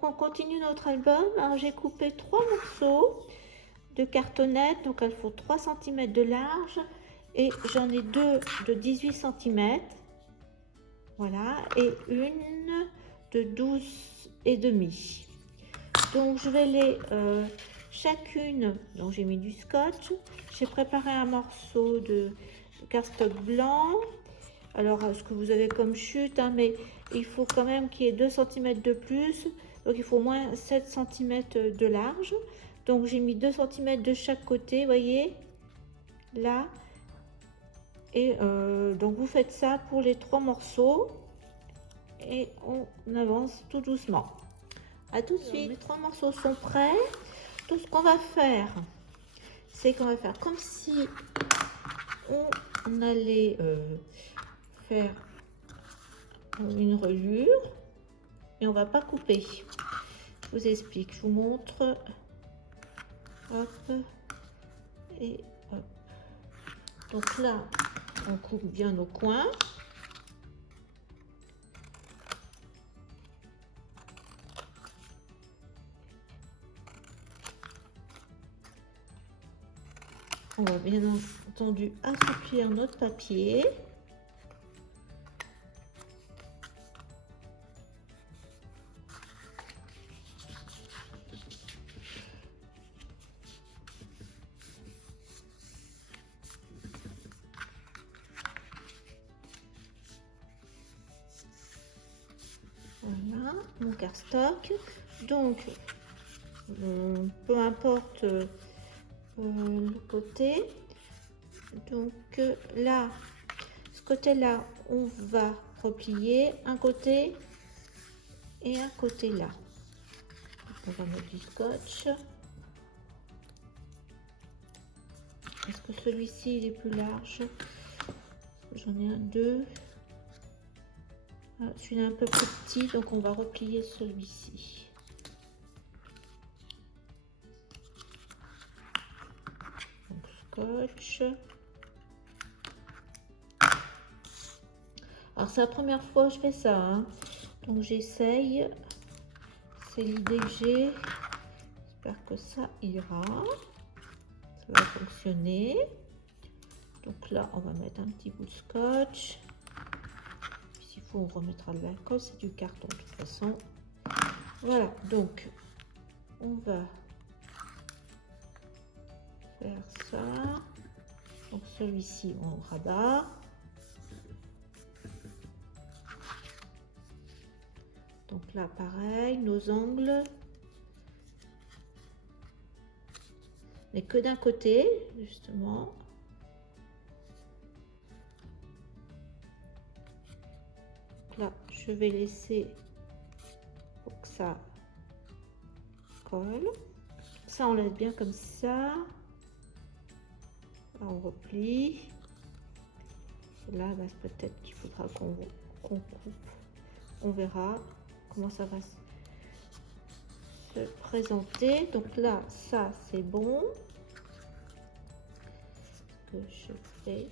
Donc on continue notre album. Alors j'ai coupé 3 morceaux de cartonnette, donc elles font 3 cm de large et j'en ai 2 de 18 cm. Voilà, et une de 12 et demi. Donc je vais les chacune, donc j'ai mis du scotch, j'ai préparé un morceau de cardstock blanc. Alors ce que vous avez comme chute, hein, mais il faut quand même qu'il y ait 2 cm de plus, donc il faut au moins 7 cm de large. Donc j'ai mis 2 cm de chaque côté, voyez, là. Et donc vous faites ça pour les 3 morceaux et on avance tout doucement. À tout de suite. Mes 3 morceaux sont prêts. Tout ce qu'on va faire, c'est qu'on va faire comme si on allait faire une reliure et on va pas couper. Je vous explique, je vous montre. Hop et hop. Donc là, on coupe bien nos coins. On va bien entendu assouplir notre papier. Voilà, mon cardstock. Donc, peu importe le côté. Donc là, ce côté-là, on va replier un côté et un côté là. On va mettre du scotch. Est-ce que celui-ci il est plus large? J'en ai un, deux. Ah, celui-là un peu plus petit, donc on va replier celui-ci. Scotch. Alors c'est la première fois que je fais ça, hein. Donc j'essaye, c'est l'idée que j'ai. J'espère que ça ira, ça va fonctionner. Donc là on va mettre un petit bout de scotch. Puis s'il faut on remettra de l'alcool, c'est du carton de toute façon. Voilà, donc on va faire ça. Donc celui-ci on rabat. Donc là pareil, nos angles, mais que d'un côté justement. Donc là je vais laisser pour que ça colle. Ça on laisse bien comme ça. Là, on replie. Là bah, peut-être qu'il faudra qu'on coupe. On verra comment ça va se présenter. Donc là ça c'est bon. Ce que je fais,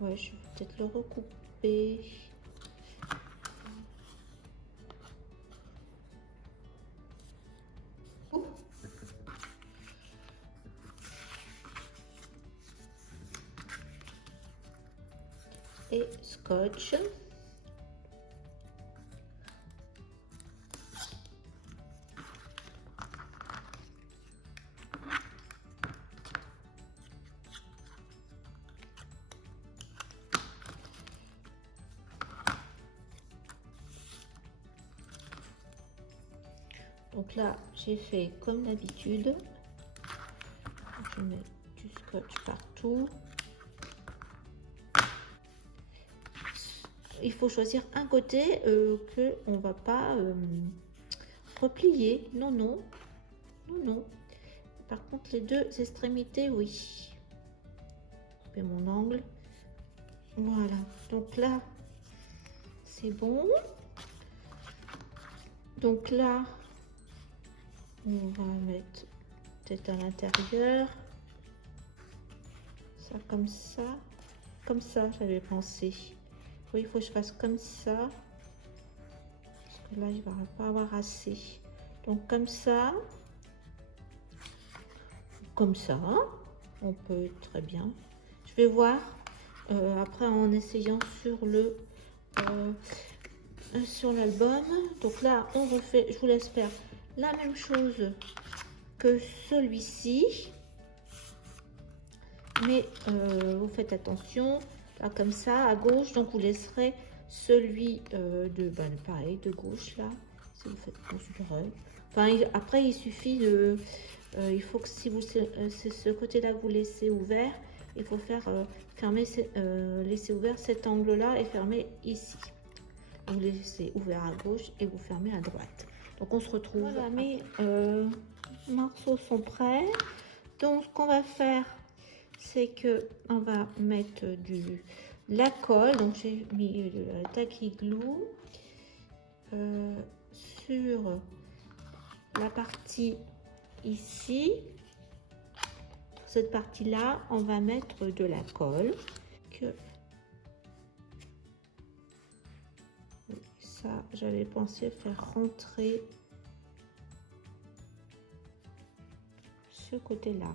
ouais, je vais peut-être le recouper. Et scotch. Donc là, j'ai fait comme d'habitude. Je mets du scotch partout. Il faut choisir un côté que on va pas replier. Non, non, non, non. Par contre, les deux extrémités, oui. Je fais mon angle. Voilà. Donc là, c'est bon. Donc là, on va mettre peut-être à l'intérieur. Ça comme ça. Comme ça, j'avais pensé. Oui, il faut que je fasse comme ça. Parce que là, il ne va pas avoir assez. Donc comme ça, on peut très bien. Je vais voir après en essayant sur l'album. Donc là, on refait. Je vous laisse faire la même chose que celui-ci, mais vous faites attention. Là, comme ça, à gauche, donc vous laisserez celui pareil, de gauche là. Si vous faites pareil. Enfin, après, il suffit de. Il faut que si vous c'est ce côté-là que vous laissez ouvert, il faut faire fermer, laisser ouvert cet angle-là et fermer ici. Vous laissez ouvert à gauche et vous fermez à droite. Donc on se retrouve. Voilà, mes morceaux sont prêts. Donc ce qu'on va faire, c'est que on va mettre la colle. Donc j'ai mis de la tacky glue sur la partie ici. Cette partie là, on va mettre de la colle. Ça, j'avais pensé faire rentrer ce côté là.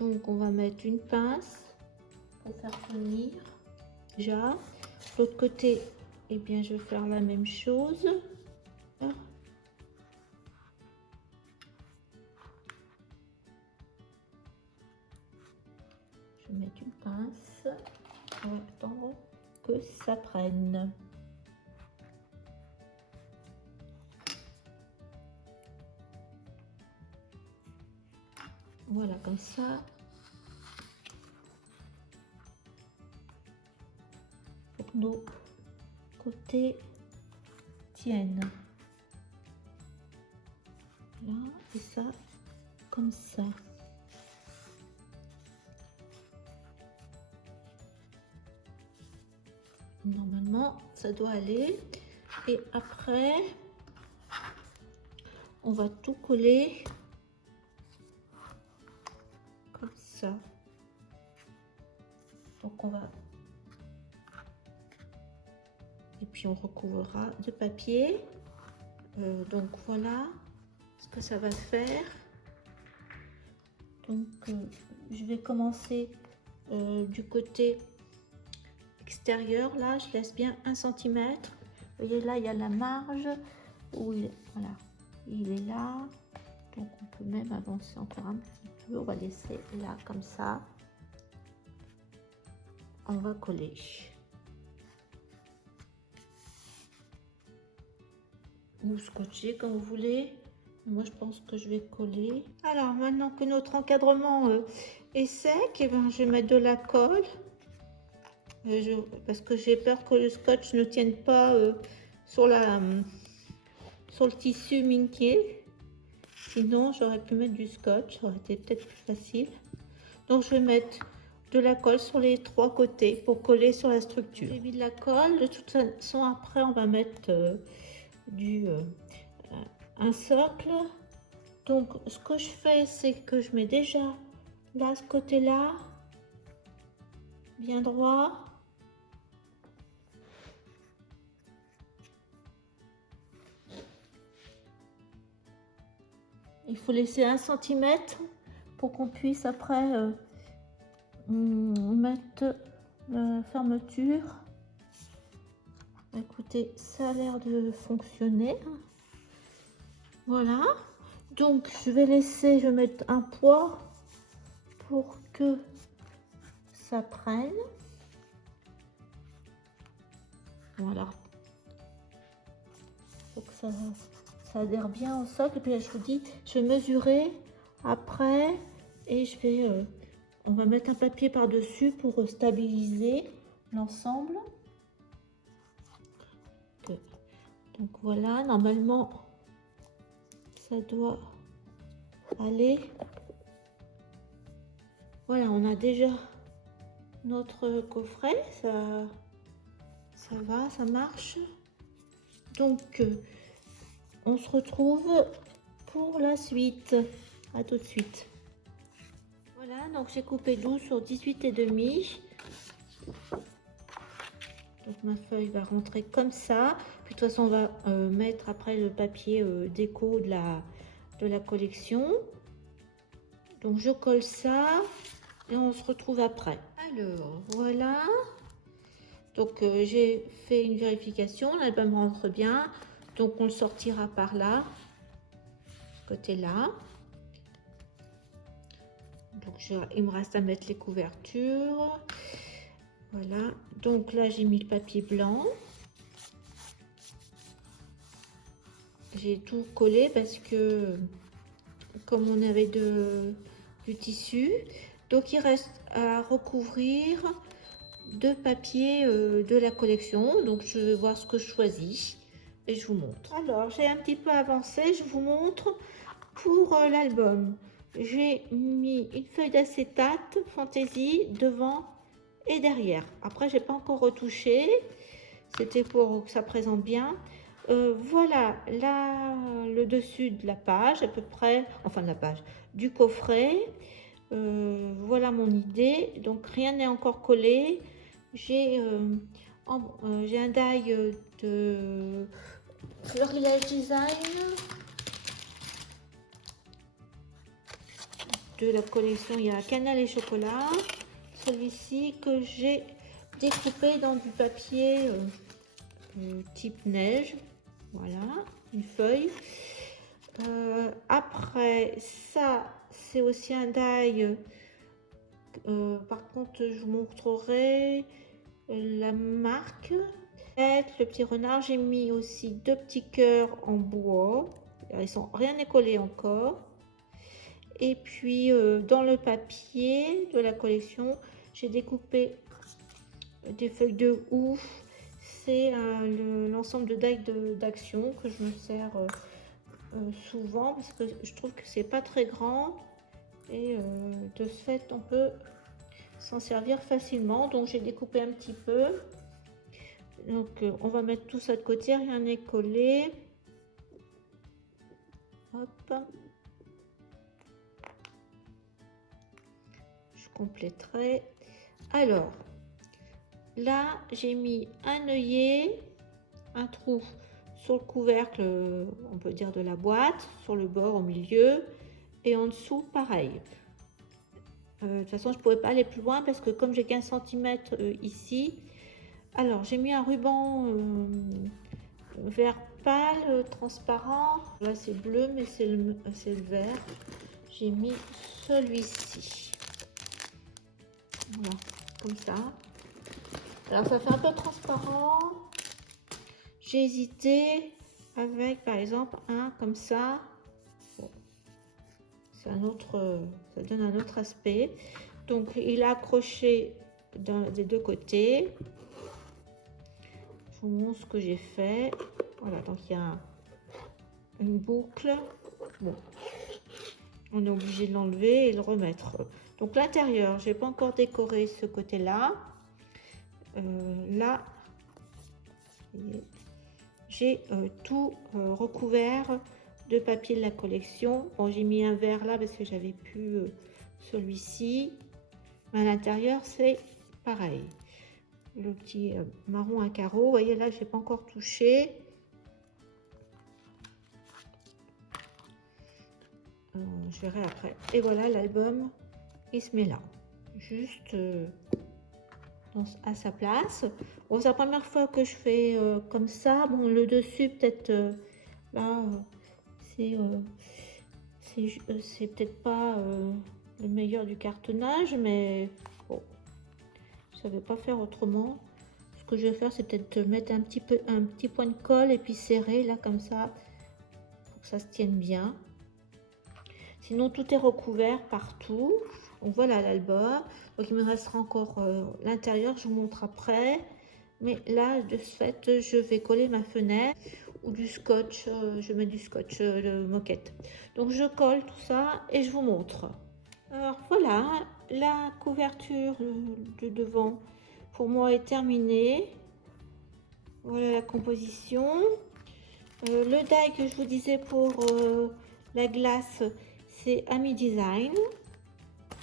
Donc on va mettre une pince pour faire tenir déjà. L'autre côté, eh bien je vais faire la même chose. Je vais mettre une pince pour attendre que ça prenne. Voilà, comme ça. Pour que nos côtés tiennent. Là, et ça, comme ça. Normalement, ça doit aller. Et après, on va tout coller comme ça. Donc on va, et puis on recouvrira de papier. Donc voilà ce que ça va faire. Donc je vais commencer du côté extérieur. Là, je laisse bien 1 cm. Vous voyez, là, il y a la marge où voilà, il est là. Donc on peut même avancer encore un petit peu. On va laisser là comme ça. On va coller. Ou scotcher comme vous voulez. Moi, je pense que je vais coller. Alors, maintenant que notre encadrement est sec, et ben, je vais mettre de la colle. Parce que j'ai peur que le scotch ne tienne pas sur le tissu minké. Sinon, j'aurais pu mettre du scotch. Ça aurait été peut-être plus facile. Donc, je vais mettre de la colle sur les 3 côtés pour coller sur la structure. J'ai mis de la colle. De toute façon, après, on va mettre un socle. Donc ce que je fais, c'est que je mets déjà là ce côté là bien droit. Il faut laisser 1 cm pour qu'on puisse après mettre la fermeture. Écoutez, ça a l'air de fonctionner. Voilà. Donc je vais mettre un poids pour que ça prenne. Voilà. Faut que ça adhère bien au socle. Et puis là, je vous dis, je vais mesurer après et je vais, on va mettre un papier par-dessus pour stabiliser l'ensemble. Donc voilà, normalement, ça doit aller. Voilà, on a déjà notre coffret, ça va, ça marche. Donc, on se retrouve pour la suite. À tout de suite. Voilà, donc j'ai coupé 12 sur 18,5. Donc ma feuille va rentrer comme ça. Puis de toute façon, on va mettre après le papier déco de la collection. Donc je colle ça et on se retrouve après. Alors voilà. Donc j'ai fait une vérification, l'album rentre bien. Donc on le sortira par là, côté là. Donc il me reste à mettre les couvertures. Voilà, donc là j'ai mis le papier blanc. J'ai tout collé parce que comme on avait du tissu, donc il reste à recouvrir de papier de la collection. Donc je vais voir ce que je choisis et je vous montre. Alors j'ai un petit peu avancé, je vous montre pour l'album. J'ai mis une feuille d'acétate Fantaisie devant et derrière. Après j'ai pas encore retouché, c'était pour que ça présente bien. Voilà là le dessus de la page à peu près, enfin de la page du coffret. Voilà mon idée, donc rien n'est encore collé. J'ai un die de Florilège Design de la collection, il y a cannelle et chocolat. Celui-ci que j'ai découpé dans du papier type neige. Voilà, une feuille. Après ça, c'est aussi un die. Par contre, je vous montrerai la marque. Le petit renard, j'ai mis aussi deux petits cœurs en bois. Ils sont rien n'est collé encore. Et puis dans le papier de la collection, j'ai découpé des feuilles de houx. C'est l'ensemble de die d'action que je me sers souvent parce que je trouve que c'est pas très grand et de ce fait on peut s'en servir facilement. Donc j'ai découpé un petit peu. Donc on va mettre tout ça de côté, rien n'est collé. Hop. Je compléterai. Alors là j'ai mis un œillet, un trou sur le couvercle, on peut dire de la boîte, sur le bord au milieu et en dessous pareil. De toute façon je ne pouvais pas aller plus loin parce que comme j'ai 15 cm ici, alors j'ai mis un ruban vert pâle transparent. Là c'est bleu mais c'est le vert. J'ai mis celui-ci, voilà, comme ça. Alors ça fait un peu transparent. J'ai hésité avec par exemple un comme ça. Bon, c'est un autre, ça donne un autre aspect. Donc il est accroché des deux côtés. Je vous montre ce que j'ai fait. Voilà, donc il y a une boucle. Bon, on est obligé de l'enlever et le remettre. Donc l'intérieur, j'ai pas encore décoré ce côté-là. Là, j'ai tout recouvert de papier de la collection. Bon, j'ai mis un vert là parce que j'avais plus celui-ci. Mais à l'intérieur, c'est pareil. Le petit marron à carreaux, vous voyez là, j'ai pas encore touché. Je verrai après. Et voilà, l'album, il se met là, juste à sa place. Bon, c'est la première fois que je fais comme ça. Bon, le dessus peut-être là c'est peut-être pas le meilleur du cartonnage, mais bon, je savais pas faire autrement. Ce que je vais faire, c'est peut-être mettre un petit point de colle et puis serrer là comme ça pour que ça se tienne bien. Sinon tout est recouvert partout. Donc voilà l'album. Donc il me restera encore l'intérieur, je vous montre après. Mais là, de ce fait, je vais coller ma fenêtre ou du scotch. Je mets du scotch de moquette. Donc je colle tout ça et je vous montre. Alors voilà, la couverture de devant pour moi est terminée. Voilà la composition. Le die que je vous disais pour la glace, c'est Ami Design.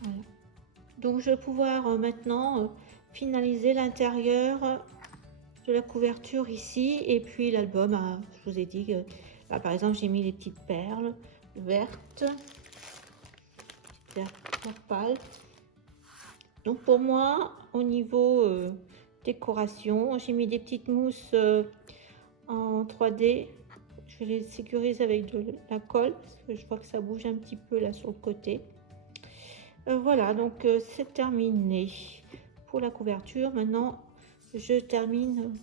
Voilà. Donc je vais pouvoir maintenant finaliser l'intérieur de la couverture ici. Et puis l'album, je vous ai dit que là, par exemple, j'ai mis les petites perles vertes, vert pâle. Donc pour moi, au niveau décoration, j'ai mis des petites mousses en 3D. Je vais les sécuriser avec de la colle parce que je vois que ça bouge un petit peu là sur le côté. Voilà, donc c'est terminé pour la couverture. Maintenant, je termine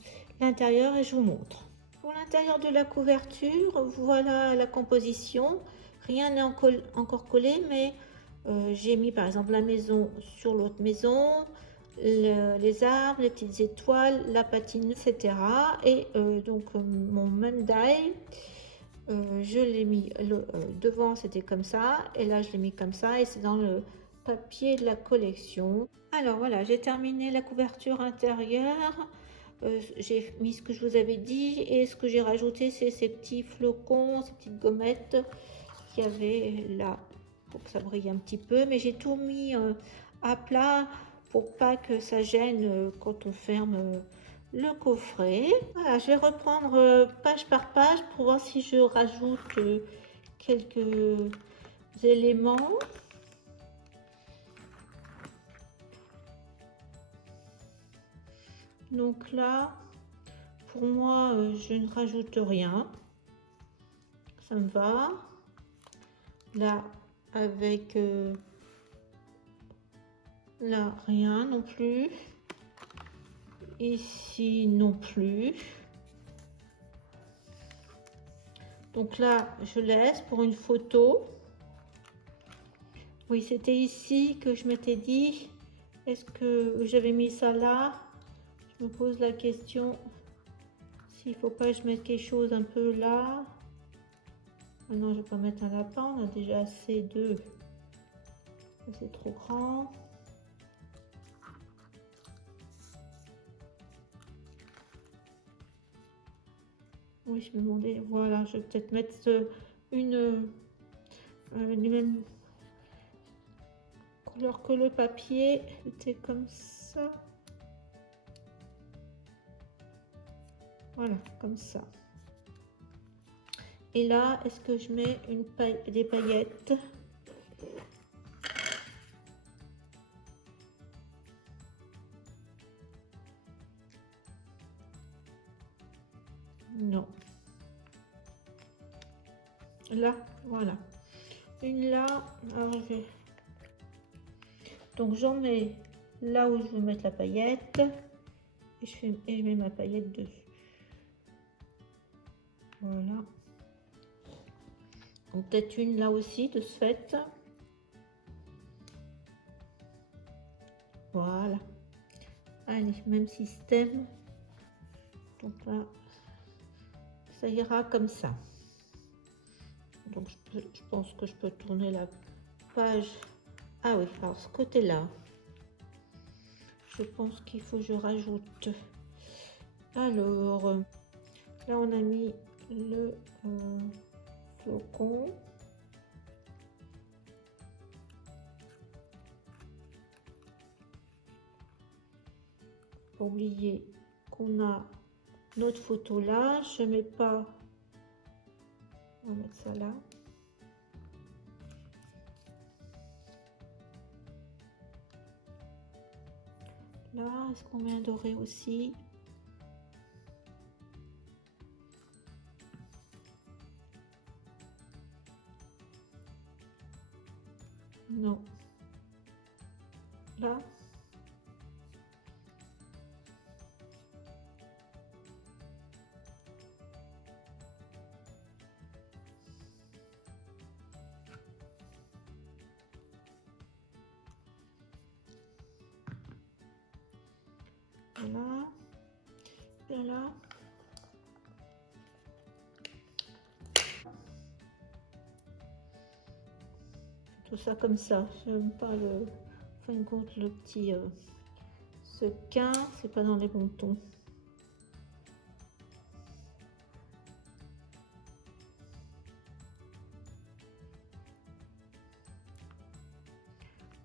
l'intérieur et je vous montre. Pour l'intérieur de la couverture, voilà la composition. Rien n'est encore collé, mais j'ai mis par exemple la maison sur l'autre maison, les arbres, les petites étoiles, la patine, etc. Et donc mon mandai, je l'ai mis devant, c'était comme ça, et là je l'ai mis comme ça, et c'est dans le papier de la collection. Alors voilà, j'ai terminé la couverture intérieure. J'ai mis ce que je vous avais dit, et ce que j'ai rajouté, c'est ces petits flocons, ces petites gommettes qu'il y avait là pour que ça brille un petit peu, mais j'ai tout mis à plat pour pas que ça gêne quand on ferme le coffret. Voilà, je vais reprendre page par page pour voir si je rajoute quelques éléments. Donc là, pour moi, je ne rajoute rien. Ça me va. Là, avec là, rien non plus. Ici non plus. Donc là, je laisse pour une photo. Oui, c'était ici que je m'étais dit, est-ce que j'avais mis ça là? Je me pose la question s'il ne faut pas que je mette quelque chose un peu là. Ah non, je ne vais pas mettre un lapin, on a déjà assez de... C'est trop grand. Oui, je me demandais, voilà, je vais peut-être mettre une même couleur que le papier. C'était comme ça. Voilà, comme ça. Et là, est-ce que je mets des paillettes? Non. Là, voilà. Une là. Alors, donc j'en mets là où je veux mettre la paillette. Et je mets ma paillette dessus. Voilà. Peut-être une là aussi de ce fait. Voilà. Allez, même système. Donc là, ça ira comme ça. Donc je pense que je peux tourner la page. Ah oui, alors ce côté-là, je pense qu'il faut que je rajoute. Alors, là on a mis le flocon. Pas oublier qu'on a notre photo là. Je mets pas. On va mettre ça là. Là, est-ce qu'on met un doré aussi? Non. Là. Voilà. Et là. Tout ça comme ça. J'aime pas le... En fin de compte, le petit sequin, c'est pas dans les bons tons.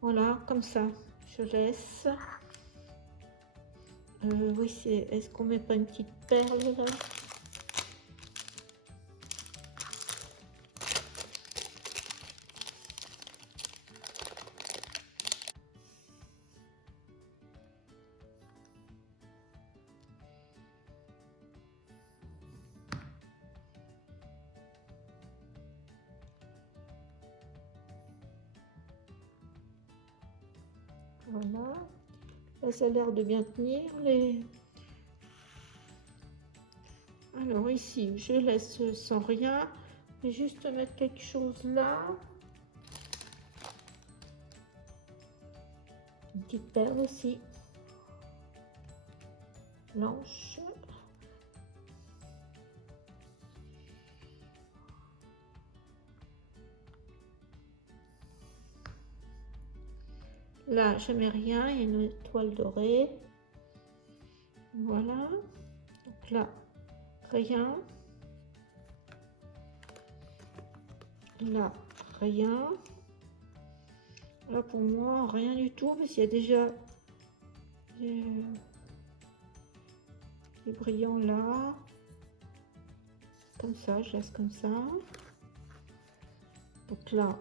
Voilà, comme ça. Je laisse. Oui, c'est. Est-ce qu'on met pas une petite perle là? Voilà. Là, ça a l'air de bien tenir les. Alors ici, je laisse sans rien. Je vais juste mettre quelque chose là. Une petite perle aussi. Blanche. Là, je mets rien, il y a une étoile dorée. Voilà. Donc là, rien. Là, rien. Là, pour moi, rien du tout, parce qu'il y a déjà des brillants là. Comme ça, je laisse comme ça. Donc là,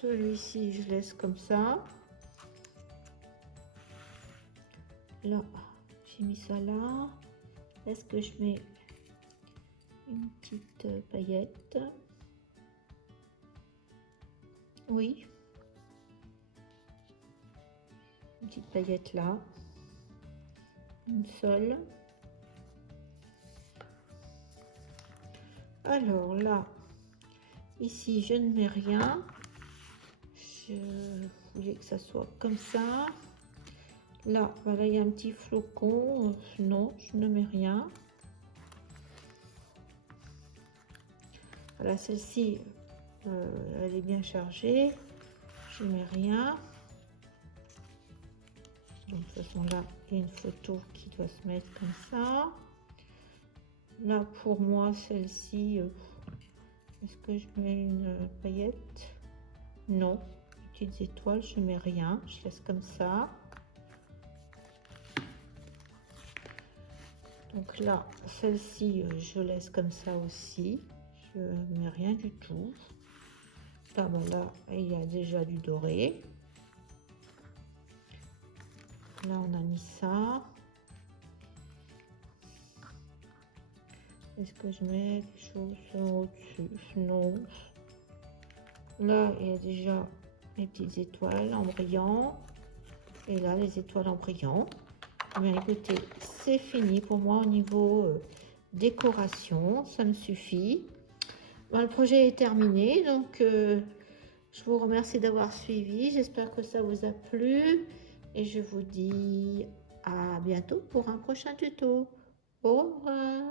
celui-ci, je laisse comme ça. Là, j'ai mis ça là. Est-ce que je mets une petite paillette? Oui. Une petite paillette là. Une seule. Alors là, ici, je ne mets rien. Je voulais que ça soit comme ça. Là, voilà, il y a un petit flocon. Non, je ne mets rien. Voilà, celle-ci, elle est bien chargée. Je ne mets rien. Donc, de toute façon, là, il y a une photo qui doit se mettre comme ça. Là, pour moi, celle-ci, est-ce que je mets une paillette? Non. Petites étoiles, je ne mets rien. Je laisse comme ça. Donc là, celle-ci, je laisse comme ça aussi. Je ne mets rien du tout. Là, ben là, il y a déjà du doré. Là, on a mis ça. Est-ce que je mets quelque chose au-dessus? Non. Là, il y a déjà les petites étoiles en brillant. Et là, les étoiles en brillant. Bien, écoutez, c'est fini pour moi au niveau décoration. Ça me suffit. Ben, le projet est terminé. Donc, je vous remercie d'avoir suivi. J'espère que ça vous a plu. Et je vous dis à bientôt pour un prochain tuto. Au revoir.